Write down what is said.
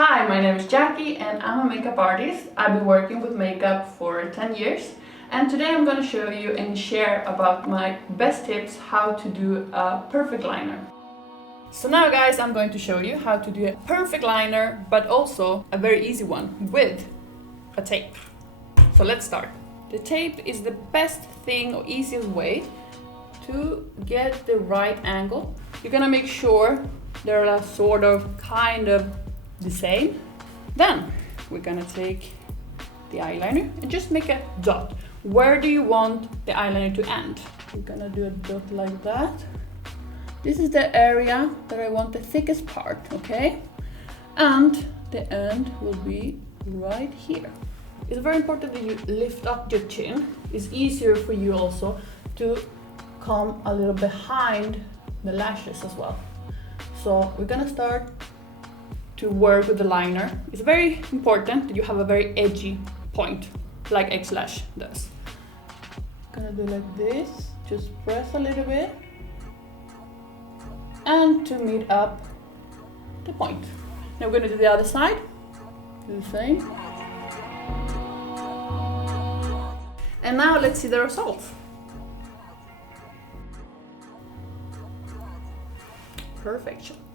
Hi, my name is Jackie and I'm a makeup artist. I've been working with makeup for 10 years and today I'm going to show you and share about my best tips how to do a perfect liner. So now guys, I'm going to show you how to do a perfect liner, but also a very easy one with a tape. So let's start. The tape is the best thing or easiest way to get the right angle. You're gonna make sure they're sort of kind of the same. Then we're gonna take the eyeliner and just make a dot. Where do you want the eyeliner to end? We're gonna do a dot like that. This is the area that I want the thickest part, okay? And the end will be right here. It's very important that you lift up your chin. It's easier for you also to come a little behind the lashes as well. So we're gonna start to work with the liner. It's very important that you have a very edgy point, like Xlash does. Gonna do like this, just press a little bit, and to meet up the point. Now we're gonna do the other side, do the same. And now let's see the results. Perfection.